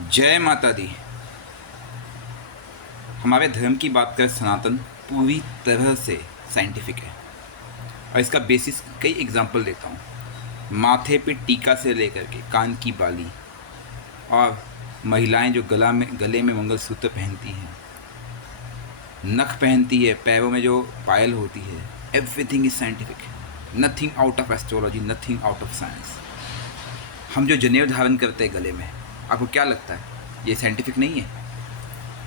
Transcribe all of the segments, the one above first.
जय माता दी। हमारे धर्म की बात करें सनातन पूरी तरह से साइंटिफिक है और इसका बेसिस कई एग्जांपल देता हूँ। माथे पे टीका से लेकर के कान की बाली और महिलाएं जो गले में मंगलसूत्र पहनती हैं, नख पहनती है, पैरों में जो पायल होती है, everything is scientific. Nothing out of astrology, nothing out of science. हम जो जनेऊ धारण करते हैं गले में, आपको क्या लगता है ये साइंटिफिक नहीं है?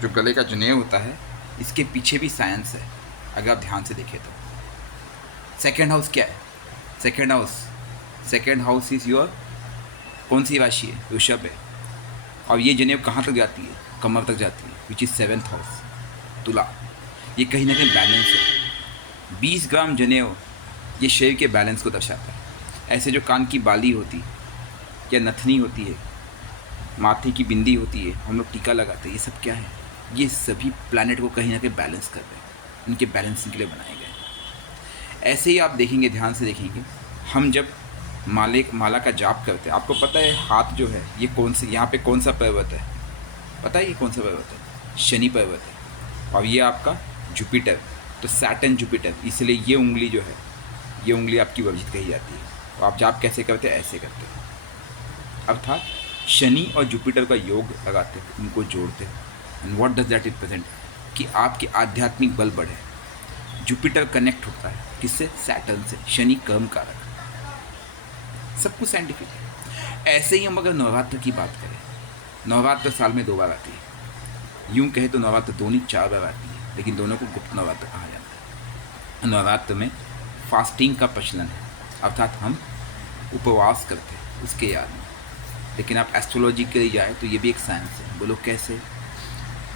जो गले का जनेऊ होता है इसके पीछे भी साइंस है, अगर आप ध्यान से देखें तो। सेकेंड हाउस क्या है? सेकेंड हाउस इज़ योर कौन सी राशि है? वृषभ है। और ये जनेऊ कहाँ तक जाती है? कमर तक जाती है, विच इज़ सेवेंथ हाउस, तुला। ये कहीं ना कहीं बैलेंस है। 20 ग्राम जनेऊ ये शरीर के बैलेंस को दर्शाता है। ऐसे जो कान की बाली होती या नथनी होती है, माथे की बिंदी होती है, हम लोग टीका लगाते हैं, ये सब क्या है? ये सभी प्लैनेट को कहीं ना कहीं बैलेंस कर रहे हैं, इनके बैलेंसिंग के लिए बनाए गए हैं। ऐसे ही आप देखेंगे, ध्यान से देखेंगे, हम जब माला का जाप करते हैं, आपको पता है हाथ जो है ये कौन से, यहाँ पे कौन सा पर्वत है? पता है ये कौन सा पर्वत है? शनि पर्वत है। और ये आपका जुपिटर, तो सैटर्न जुपिटर, इसलिए ये उंगली जो है, ये उंगली आपकी वर्जित कही जाती है। तो आप जाप कैसे करते हैं? ऐसे करते हैं, अर्थात शनि और जुपिटर का योग लगाते हैं, उनको जोड़ते हैं। And what does that represent? कि आपके आध्यात्मिक बल बढ़े। जुपिटर कनेक्ट होता है किससे? सैटर्न से। शनि कर्म कारक, सब कुछ साइंटिफिक है। ऐसे ही हम अगर नवरात्र की बात करें, नवरात्र साल में 2 बार आती है। यूं कहे तो नवरात्र 2 नहीं 4 बार आती है, लेकिन दोनों को गुप्त नवरात्र कहा जाता है। नवरात्र में फास्टिंग का प्रचलन है, अर्थात हम उपवास करते हैं उसके याद में। लेकिन आप एस्ट्रोलॉजी के लिए जाए तो ये भी एक साइंस है। बोलो कैसे?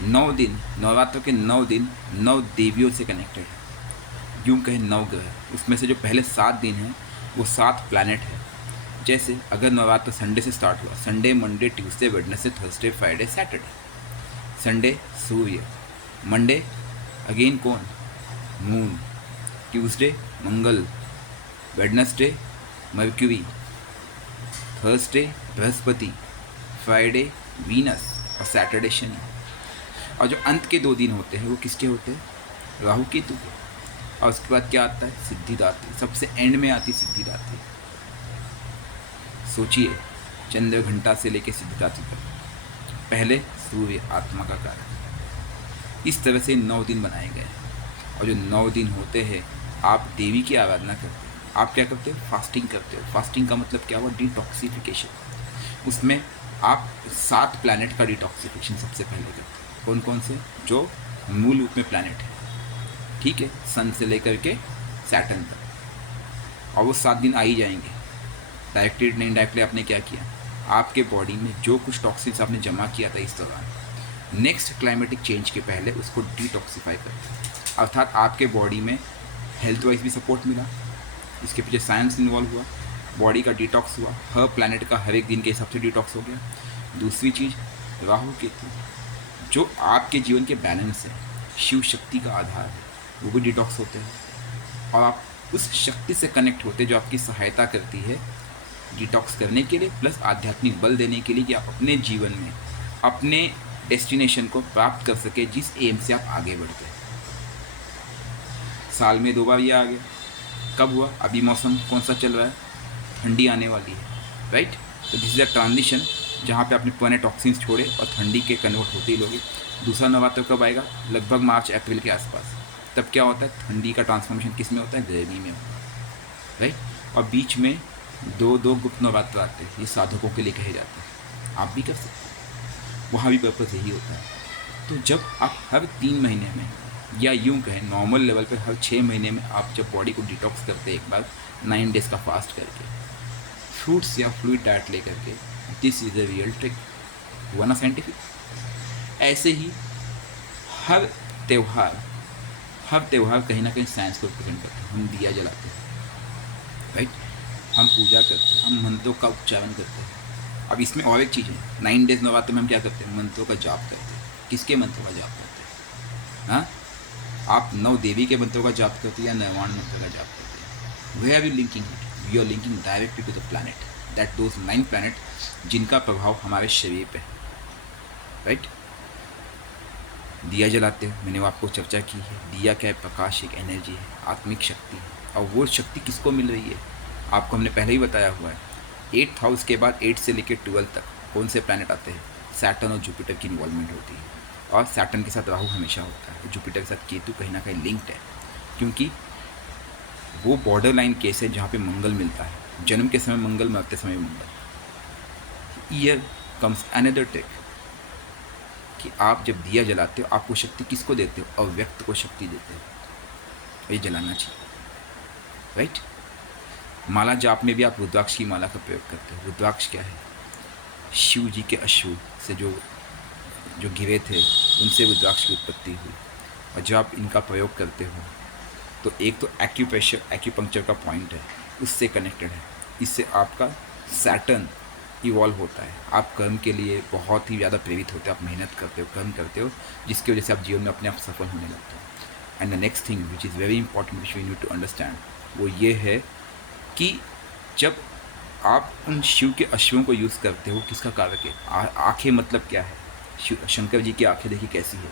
9 दिन, नवरात्र के 9 दिन 9 देवियों से कनेक्टेड है। यूँ कहें 9 ग्रह, उसमें से जो पहले 7 दिन हैं वो 7 प्लैनेट है। जैसे अगर नवरात्र संडे से स्टार्ट हुआ, Sunday, Monday, Tuesday, Wednesday, Thursday, Friday, Saturday. Sunday Surya, Monday again कौन? Moon, Tuesday Mangal, Wednesday Mercury, Thursday Brihaspati, Friday Venus और सैटरडे शनि। और जो अंत के 2 दिन होते हैं वो किसके होते हैं? राहु केतु के। और उसके बाद क्या आता है? सिद्धिदात्री। सबसे एंड में आती सिद्धिदात्री। सोचिए, चंद्र घंटा से लेकर सिद्धिदात्री तक। पहले सूर्य आत्मा का कारक। इस तरह से 9 दिन बनाए गए हैं। और जो 9 दिन होते हैं आप देवी की आराधना करते हैं। आप क्या करते हो? फास्टिंग करते हो। फास्टिंग का मतलब क्या हुआ? डिटॉक्सिफिकेशन। उसमें आप 7 प्लैनेट का डिटॉक्सिफिकेशन सबसे पहले करते हैं। कौन कौन से? जो मूल रूप में प्लैनेट है, ठीक है, सन से लेकर के सैटर्न तक। और वो 7 दिन आ ही जाएंगे। डायरेक्टली नहीं डायरेक्टली आपने क्या किया? आपके बॉडी में जो कुछ टॉक्सिन्स आपने जमा किया था इस दौरान, नेक्स्ट क्लाइमेटिक चेंज के पहले उसको डिटॉक्सीफाई करते हैं। अर्थात आपके बॉडी में हेल्थ वाइज भी सपोर्ट मिला, इसके पीछे साइंस इन्वॉल्व हुआ, बॉडी का डिटॉक्स हुआ, हर प्लैनेट का हर एक दिन के हिसाब से डिटॉक्स हो गया। दूसरी चीज़, राहु केतु जो आपके जीवन के बैलेंस है, शिव शक्ति का आधार है, वो भी डिटॉक्स होते हैं। और आप उस शक्ति से कनेक्ट होते हैं जो आपकी सहायता करती है डिटॉक्स करने के लिए, प्लस आध्यात्मिक बल देने के लिए कि आप अपने जीवन में अपने डेस्टिनेशन को प्राप्त कर सके, जिस एम से आप आगे बढ़ते हैं। साल में 2 बार ये आ गया। कब हुआ? अभी मौसम कौन सा चल रहा है? ठंडी आने वाली है, राइट? तो दिस इज अ ट्रांजिशन जहाँ पे आपने पुराने टॉक्सिन्स छोड़े और ठंडी के कन्वर्ट होते ही लोगे। दूसरा नवरात्र कब आएगा? लगभग मार्च अप्रैल के आसपास। तब क्या होता है? ठंडी का ट्रांसफॉर्मेशन किस में होता है? गर्मी में होता है, राइट? और बीच में 2 गुप्त नवरात्र आते हैं, ये साधकों के लिए कहे जाते हैं। आप भी कर सकते हैं, वहाँ भी पर्पज़ यही होता है। तो जब आप हर 3 महीने में, या यूँ कहें नॉर्मल लेवल पर हर 6 महीने में आप जब बॉडी को डिटॉक्स करते हैं, एक बार 9 डेज़ का फास्ट करके, फ्रूट्स या फ्लूइड डाइट लेकर के, this is a real trick. हुआ ना साइंटिफिक? ऐसे ही हर त्यौहार कहीं ना कहीं साइंस को रिप्रेजेंट करते हैं। हम दिया जलाते हैं, राइट? हम पूजा करते हैं, हम मंत्रों का उच्चारण करते हैं। अब इसमें और एक चीज़ है, 9 डेज नवरात्र में हम क्या करते हैं? मंत्रों का जाप करते हैं। किसके मंत्रों का जाप करते हैं? हाँ, आप 9 देवी के मंत्रों का जाप करते हैं या 9 मंत्रों का जाप करते हैं? Why are you linking it? You are linking directly to the planet, that those 9 planet जिनका प्रभाव हमारे शरीर पे है। राइट। दिया जलाते हो, मैंने वो आपको चर्चा की है। दिया क्या है? प्रकाश एक एनर्जी है, आत्मिक शक्ति है। और वो शक्ति किसको मिल रही है? आपको हमने पहले ही बताया हुआ है। 8th हाउस के बाद 8 से लेकर 12 तक कौन से प्लैनेट आते हैं? सैटर्न और जुपिटर की इन्वॉल्वमेंट होती है। और सैटर्न के साथ राहु हमेशा होता है, जुपिटर के साथ केतु कहीं ना कहीं लिंक्ड है, क्योंकि वो बॉर्डर लाइन केस है जहाँ पे मंगल मिलता है। जन्म के समय मंगल, मरते समय मंगल। ईयर कम्स अनदर टेक कि आप जब दिया जलाते हो, आप वो शक्ति किसको देते हो? अव्यक्त को शक्ति देते हो। ये जलाना चाहिए, राइट। माला जाप में भी आप रुद्राक्ष की माला का प्रयोग करते हो। रुद्राक्ष क्या है? शिव जी के अश्व से जो गिरे थे, उनसे रुद्राक्ष की उत्पत्ति हुई। और जब आप इनका प्रयोग करते हो तो एक तो एक्यूपंक्चर का पॉइंट है, उससे कनेक्टेड है। इससे आपका सैटर्न इवॉल्व होता है। आप कर्म के लिए बहुत ही ज़्यादा प्रेरित होते हो, आप मेहनत करते हो, कर्म करते हो, जिसकी वजह से आप जीवन में अपने आप सफल होने लगते हो। And the next thing which is very important which we need to understand, वो ये है कि जब आप उन शिव के अश्वों को यूज़ करते हो, किसका कारक है? आँखें मतलब क्या है? शंकर जी की आँखें देखिए कैसी है,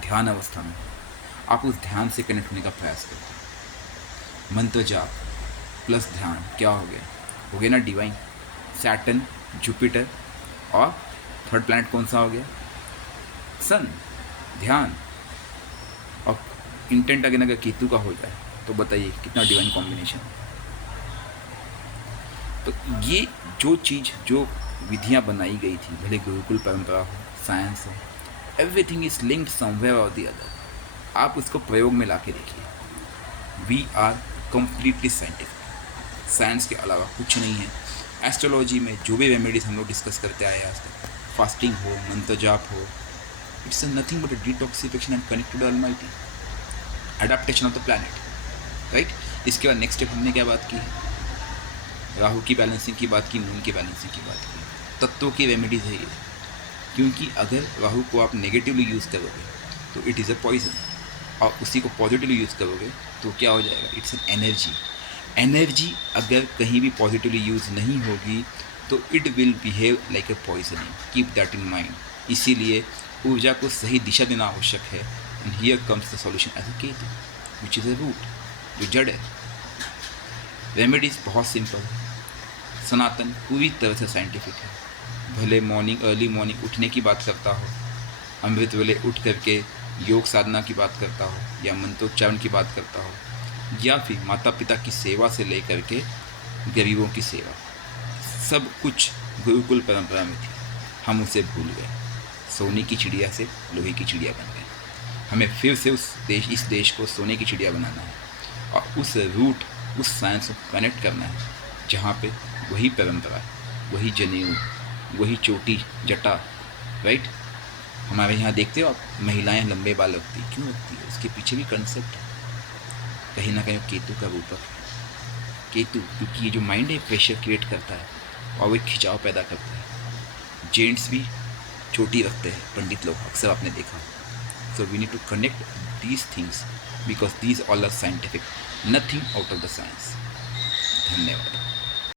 ध्यान अवस्था में। आप उस ध्यान से कनेक्ट होने का प्रयास करते हो। मंत्र जाप प्लस ध्यान क्या हो गया? हो गया ना डिवाइन। सैटर्न, जुपिटर और थर्ड प्लैनेट कौन सा हो गया? सन। ध्यान और इंटेंट अगर केतु का हो जाए तो बताइए कितना डिवाइन कॉम्बिनेशन। तो ये जो चीज़, जो विधियाँ बनाई गई थी, भले गुरुकुल परंपरा हो, साइंस हो, everything is linked somewhere or the other. आप उसको प्रयोग में ला के देखिए। We are completely scientific, science के अलावा कुछ नहीं है। एस्ट्रोलॉजी में जो भी रेमेडीज हम लोग डिस्कस करते आए आज तक, फास्टिंग हो, मंत्र जाप हो, it's nothing but a detoxification and connect to the almighty, adaptation of the planet, right. इसके बाद नेक्स्ट स्टेप हमने क्या बात की? राहु की बैलेंसिंग की बात की, मून की बैलेंसिंग की बात की। तत्वों की रेमेडीज है ये, क्योंकि अगर राहु को आप नेगेटिवली यूज़ करोगे तो इट इज़ अ पॉइजन, और उसी को पॉजिटिवली यूज़ करोगे तो क्या हो जाएगा? It's an energy. एनर्जी अगर कहीं भी पॉजिटिवली यूज़ नहीं होगी तो it will behave like a poisoning, keep that in mind. इसीलिए ऊर्जा को सही दिशा देना आवश्यक है। And here comes the solution as a Ketu which is a root, जो जड़ है। रेमेडीज बहुत सिंपल है, सनातन पूरी तरह से साइंटिफिक है। भले अर्ली मॉर्निंग उठने की बात करता हो, अमृत वेले उठ करके योग साधना की बात करता हो, या मंत्रोच्चारण की बात करता हो, या फिर माता पिता की सेवा से लेकर के गरीबों की सेवा, सब कुछ गुरुकुल परंपरा में थी। हम उसे भूल गए, सोने की चिड़िया से लोहे की चिड़िया बन गए। हमें फिर से इस देश को सोने की चिड़िया बनाना है, और उस रूट, उस साइंस को कनेक्ट करना है, जहाँ पे वही परंपरा, वही जनेऊ, वही चोटी जटा, राइट। हमारे यहाँ देखते हो आप, महिलाएं लंबे बाल रखती, क्यों रखती है? उसके पीछे भी कंसेप्ट है, कहीं ना कहीं केतु का रूपक है। केतु क्योंकि ये जो माइंड है प्रेशर क्रिएट करता है और वो खिंचाव पैदा करता है। जेंट्स भी चोटी रखते हैं, पंडित लोग अक्सर आपने देखा। So we need to connect these things because these all are scientific, nothing out of the science. धन्यवाद।